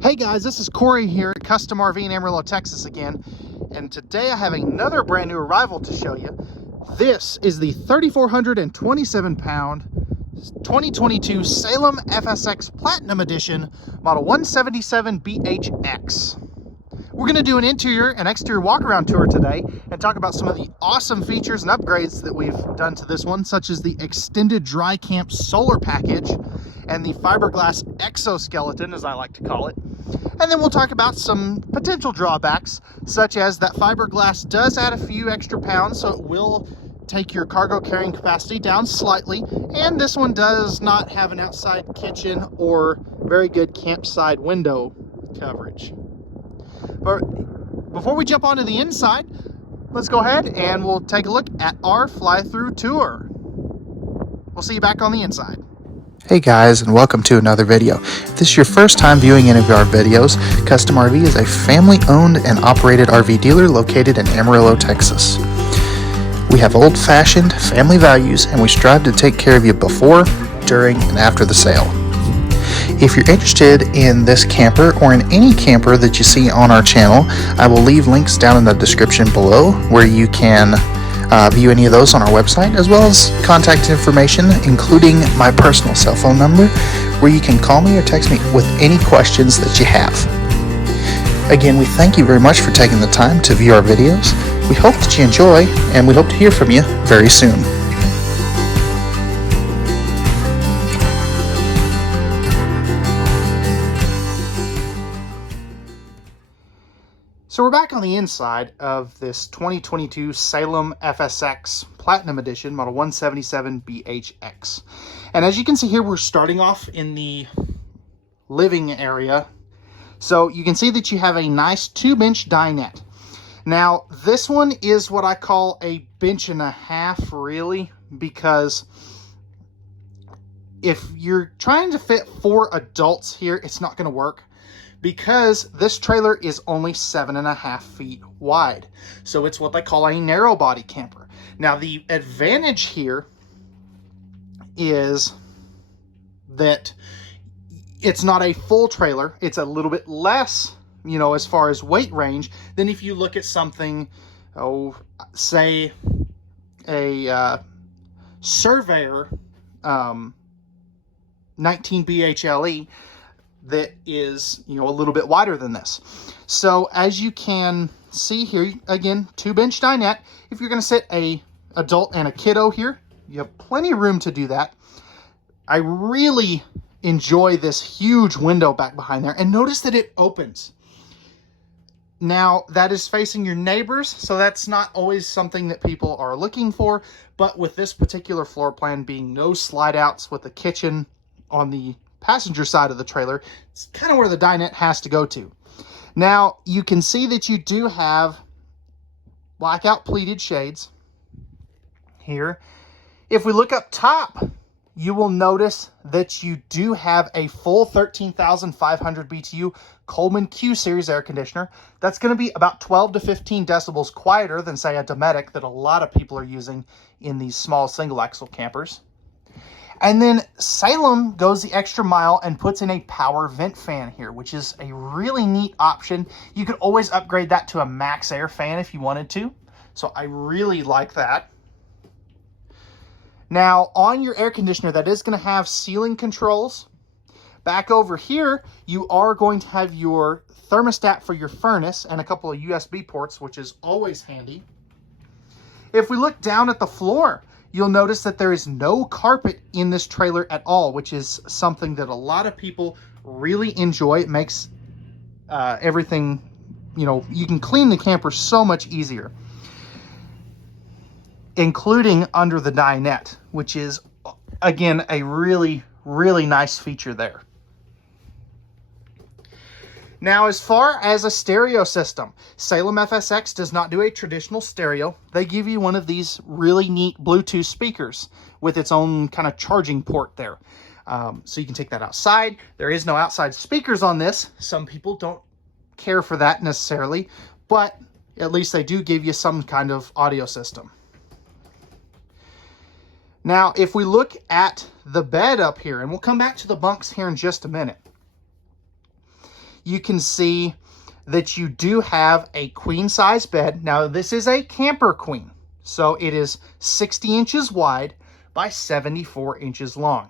Hey guys, this is Corey here at Custom RV in Amarillo, Texas again, and today I have another brand new arrival to show you. This is the 3,427 pound 2022 Salem FSX Platinum Edition Model 177BHX. We're going to do an interior and exterior walk around tour today and talk about some of the awesome features and upgrades that we've done to this one, such as the extended dry camp solar package and the fiberglass exoskeleton, as I like to call it. And then we'll talk about some potential drawbacks, such as that fiberglass does add a few extra pounds, so it will take your cargo carrying capacity down slightly. And this one does not have an outside kitchen or very good campsite window coverage. But before we jump onto the inside, let's go ahead and we'll take a look at our fly-through tour. We'll see you back on the inside. Hey guys, and welcome to another video. If this is your first time viewing any of our videos, Custom RV is a family-owned and operated RV dealer located in Amarillo, Texas. We have old-fashioned family values, and we strive to take care of you before, during, and after the sale. If you're interested in this camper or in any camper that you see on our channel, I will leave links down in the description below where you can view any of those on our website, as well as contact information, including my personal cell phone number, where you can call me or text me with any questions that you have. Again, we thank you very much for taking the time to view our videos. We hope that you enjoy, and we hope to hear from you very soon. So we're back on the inside of this 2022 Salem FSX Platinum Edition Model 177BHX. And as you can see here, we're starting off in the living area. So you can see that you have a nice 2-bench dinette. Now, this one is what I call a bench and a half, really, because if you're trying to fit 4 adults here, it's not going to work, because this trailer is only 7.5 feet wide. So it's what they call a narrow body camper. Now, the advantage here is that it's not a full trailer. It's a little bit less, you know, as far as weight range than if you look at something, say a Surveyor 19 BHLE that is, you know, a little bit wider than this. So as you can see here, again, 2-bench dinette. If you're going to sit a adult and a kiddo here, you have plenty of room to do that. I really enjoy this huge window back behind there, and notice that it opens. Now, that is facing your neighbors, so that's not always something that people are looking for, but with this particular floor plan being no slide outs with the kitchen on the passenger side of the trailer, it's kind of where the dinette has to go to. Now, you can see that you do have blackout pleated shades here. If we look up top, you will notice that you do have a full 13,500 BTU Coleman Q Series air conditioner. That's going to be about 12 to 15 decibels quieter than, say, a Dometic that a lot of people are using in these small single axle campers. And then Salem goes the extra mile and puts in a power vent fan here, which is a really neat option. You could always upgrade that to a max air fan if you wanted to. So I really like that. Now, on your air conditioner, that is going to have ceiling controls. Back over here, you are going to have your thermostat for your furnace and a couple of USB ports, which is always handy. If we look down at the floor, you'll notice that there is no carpet in this trailer at all, which is something that a lot of people really enjoy. It makes everything, you know, you can clean the camper so much easier, including under the dinette, which is, again, a really, really nice feature there. Now, as far as a stereo system, Salem FSX does not do a traditional stereo. They give you one of these really neat Bluetooth speakers with its own kind of charging port there. So you can take that outside. There is no outside speakers on this. Some people don't care for that necessarily, but at least they do give you some kind of audio system. Now, if we look at the bed up here, and we'll come back to the bunks here in just a minute, you can see that you do have a queen size bed. Now this is a camper queen, so it is 60 inches wide by 74 inches long.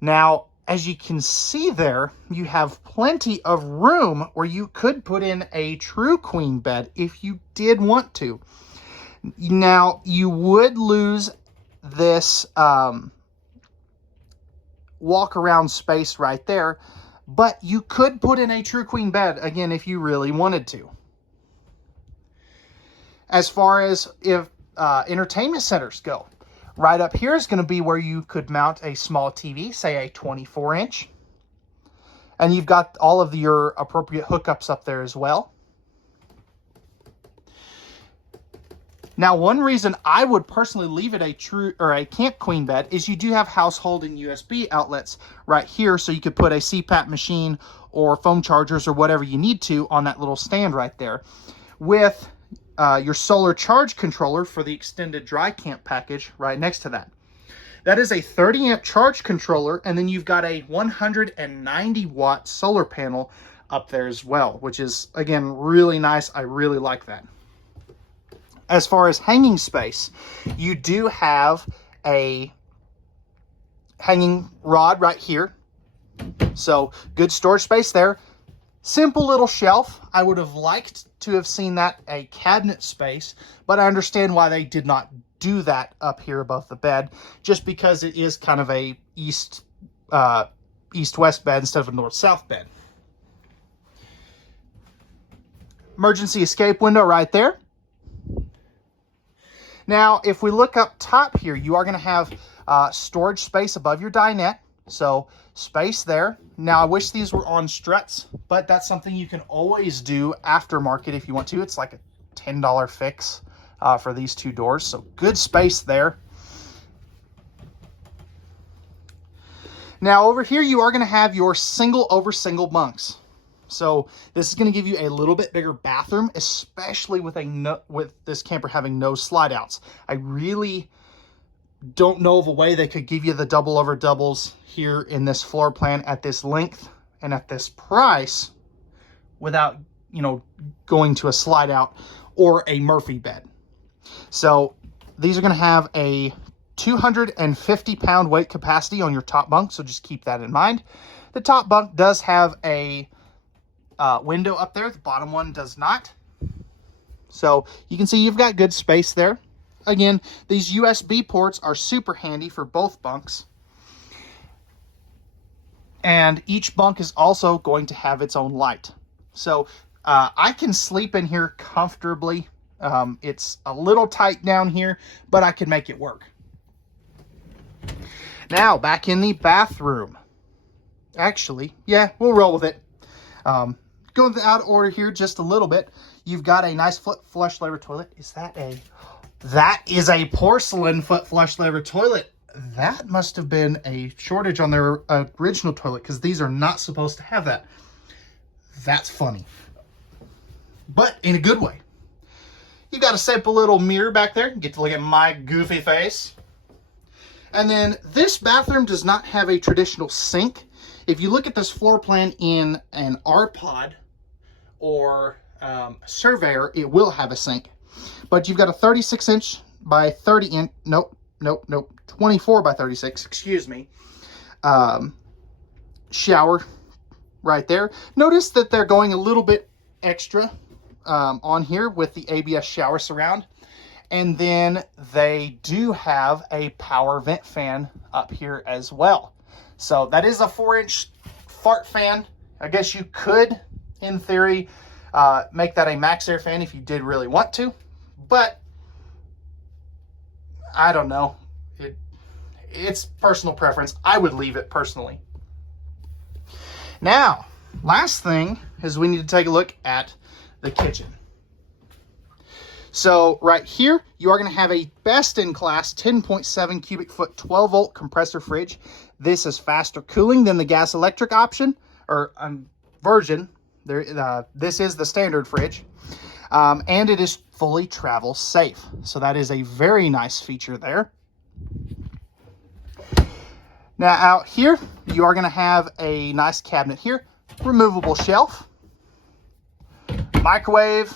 Now, as you can see there, you have plenty of room where you could put in a true queen bed if you did want to. Now, you would lose this walk around space right there, but you could put in a true queen bed, again, if you really wanted to. As far as if entertainment centers go, right up here is going to be where you could mount a small TV, say a 24-inch. And you've got all of your appropriate hookups up there as well. Now, one reason I would personally leave it a true or a camp queen bed is you do have household and USB outlets right here, so you could put a CPAP machine or phone chargers or whatever you need to on that little stand right there, with your solar charge controller for the extended dry camp package right next to that. That is a 30 amp charge controller, and then you've got a 190 watt solar panel up there as well, which is, again, really nice. I really like that. As far as hanging space, you do have a hanging rod right here. So good storage space there. Simple little shelf. I would have liked to have seen that a cabinet space, but I understand why they did not do that up here above the bed, just because it is kind of a east-west bed instead of a north-south bed. Emergency escape window right there. Now, if we look up top here, you are going to have storage space above your dinette. So space there. Now, I wish these were on struts, but that's something you can always do aftermarket if you want to. It's like a $10 fix for these two doors. So good space there. Now, over here, you are going to have your single over single bunks. So this is going to give you a little bit bigger bathroom, especially with this camper having no slide outs. I really don't know of a way they could give you the double over doubles here in this floor plan at this length and at this price without, going to a slide out or a Murphy bed. So these are going to have a 250 pound weight capacity on your top bunk. So just keep that in mind. The top bunk does have a window up there. The bottom one does not. So you can see you've got good space there. Again, these USB ports are super handy for both bunks. And each bunk is also going to have its own light. So I can sleep in here comfortably. It's a little tight down here, but I can make it work. Now, back in the bathroom. Actually, yeah, we'll roll with it. Going out of order here just a little bit. You've got a nice foot flush lever toilet. That is a porcelain foot flush lever toilet. That must have been a shortage on their original toilet, because these are not supposed to have that. That's funny, but in a good way. You've got a simple little mirror back there. You get to look at my goofy face. And then this bathroom does not have a traditional sink. If you look at this floor plan in an R-Pod or Surveyor, it will have a sink. But you've got a 36 inch by 30 inch, nope, 24 by 36, excuse me, shower right there. Notice that they're going a little bit extra on here with the ABS shower surround. And then they do have a power vent fan up here as well. So that is a 4-inch fart fan. I guess you could, in theory, make that a max air fan if you did really want to. But I don't know. It's personal preference. I would leave it personally. Now, last thing is we need to take a look at the kitchen. So right here, you are going to have a best-in-class 10.7 cubic foot 12-volt compressor fridge. This is faster cooling than the gas electric option or version. This is the standard fridge, and it is fully travel safe. So that is a very nice feature there. Now out here, you are going to have a nice cabinet here, removable shelf. microwave,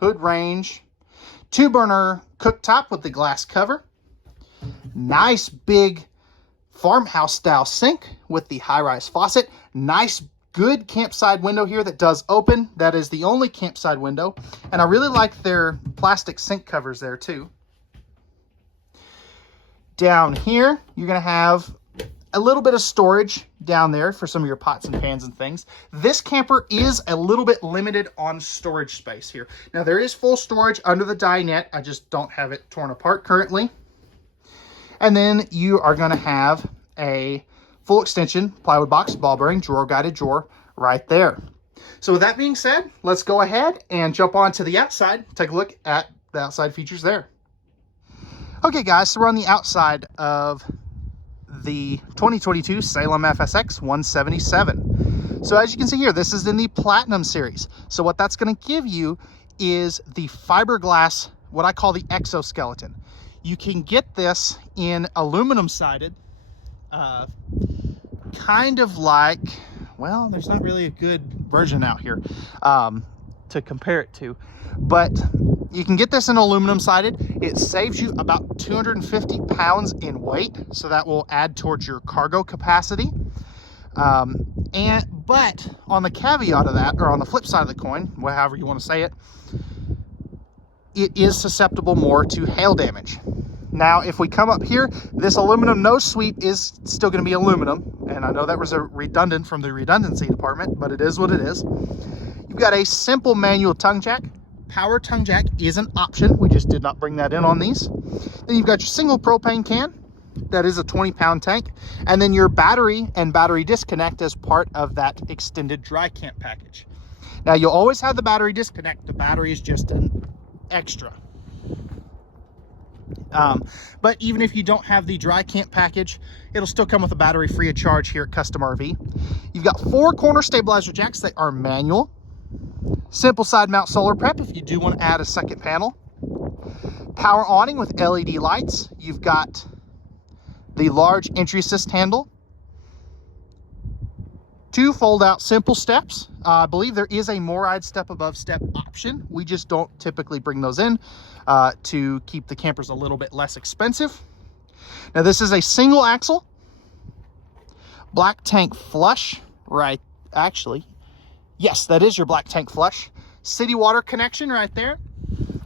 hood range, 2-burner cooktop with the glass cover, nice big farmhouse style sink with the high-rise faucet, nice good campside window here that does open. That is the only campside window, and I really like their plastic sink covers there too. Down here, you're going to have a little bit of storage down there for some of your pots and pans and things. This camper is a little bit limited on storage space here. Now, there is full storage under the dinette. I just don't have it torn apart currently. And then you are going to have a full extension plywood box, ball bearing, drawer guided drawer right there. So with that being said, let's go ahead and jump on to the outside. Take a look at the outside features there. Okay guys, so we're on the outside of the 2022 Salem FSX 177. So as you can see here, this is in the Platinum series. So what that's going to give you is the fiberglass, what I call the exoskeleton. You can get this in aluminum sided, kind of like, well, there's not really a good version out here to compare it to, but you can get this in aluminum sided. It saves you about 250 pounds in weight, so that will add towards your cargo capacity. But on the caveat of that, or on the flip side of the coin, however you want to say it, it is susceptible more to hail damage. Now, if we come up here, this aluminum nose sweep is still going to be aluminum, and I know that was a redundant from the redundancy department, but it is what it is. You've got a simple manual tongue jack. Power tongue jack is an option. We just did not bring that in on these. Then you've got your single propane can. That is a 20-pound tank. And then your battery and battery disconnect as part of that extended dry camp package. Now, you'll always have the battery disconnect. The battery is just an extra. But even if you don't have the dry camp package, it'll still come with a battery free of charge here at Custom RV. You've got 4 corner stabilizer jacks. They are manual. Simple side mount solar prep if you do want to add a second panel. Power awning with LED lights. You've got the large entry assist handle. 2 fold out simple steps. I believe there is a MORryde step above step option. We just don't typically bring those in to keep the campers a little bit less expensive. Now this is a single axle, black tank flush, right? Actually, yes, that is your black tank flush. City water connection right there.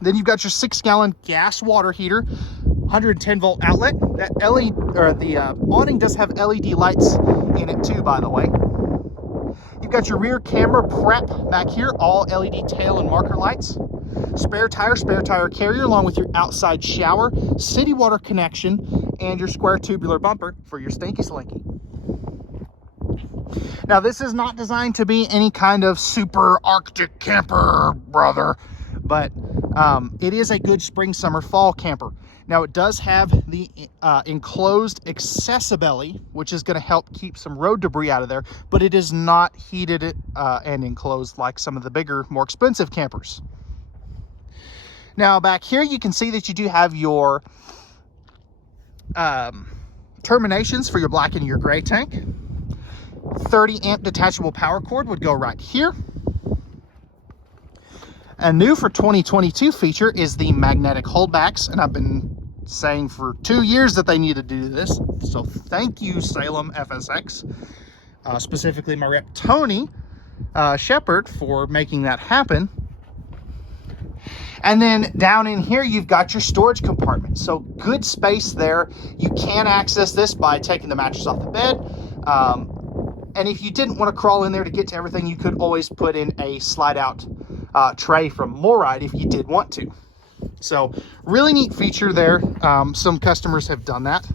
Then you've got your 6-gallon gas water heater, 110 volt outlet. That LED, or the awning does have LED lights in it too, by the way. You've got your rear camera prep back here, all LED tail and marker lights. Spare tire carrier along with your outside shower, city water connection, and your square tubular bumper for your stinky slinky. Now, this is not designed to be any kind of super Arctic camper, brother, but it is a good spring, summer, fall camper. Now, it does have the enclosed accessibelly, which is going to help keep some road debris out of there, but it is not heated and enclosed like some of the bigger, more expensive campers. Now, back here, you can see that you do have your terminations for your black and your gray tank. 30 amp detachable power cord would go right here. A new for 2022 feature is the magnetic holdbacks, and I've been saying for 2 years that they need to do this, so thank you, Salem FSX, specifically my rep Tony Shepard, for making that happen. And then down in here, you've got your storage compartment, so good space there. You can access this by taking the mattress off the bed. And if you didn't want to crawl in there to get to everything, you could always put in a slide-out tray from MORryde if you did want to. So really neat feature there. Some customers have done that.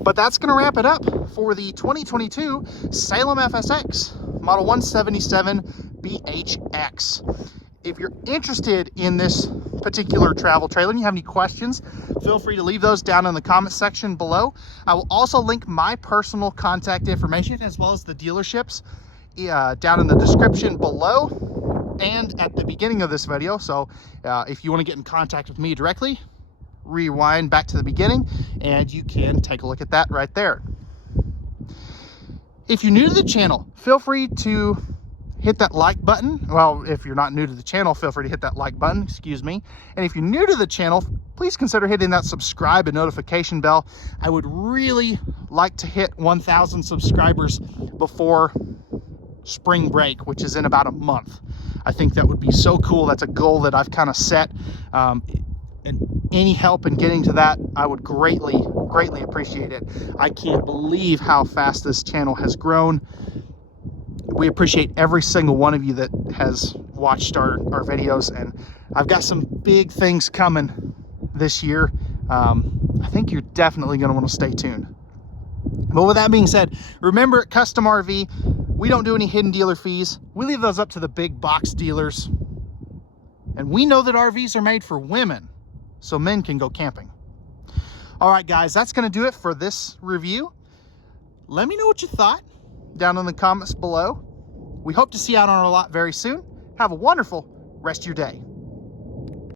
But that's going to wrap it up for the 2022 Salem FSX Model 177BHX. If you're interested in this particular travel trailer and you have any questions, feel free to leave those down in the comment section below. I will also link my personal contact information as well as the dealerships down in the description below and at the beginning of this video. So if you want to get in contact with me directly, rewind back to the beginning and you can take a look at that right there. If you're new to the channel, feel free to hit that like button. Well, if you're not new to the channel, feel free to hit that like button, excuse me. And if you're new to the channel, please consider hitting that subscribe and notification bell. I would really like to hit 1,000 subscribers before spring break, which is in about a month. I think that would be so cool. That's a goal that I've kind of set. And any help in getting to that, I would greatly appreciate it. I can't believe how fast this channel has grown. We appreciate every single one of you that has watched our videos, and I've got some big things coming this year. I think you're definitely going to want to stay tuned. But with that being said, remember at Custom RV, we don't do any hidden dealer fees. We leave those up to the big box dealers. And we know that RVs are made for women, so men can go camping. All right, guys, that's going to do it for this review. Let me know what you thought down in the comments below. We hope to see you out on our lot very soon. Have a wonderful rest of your day.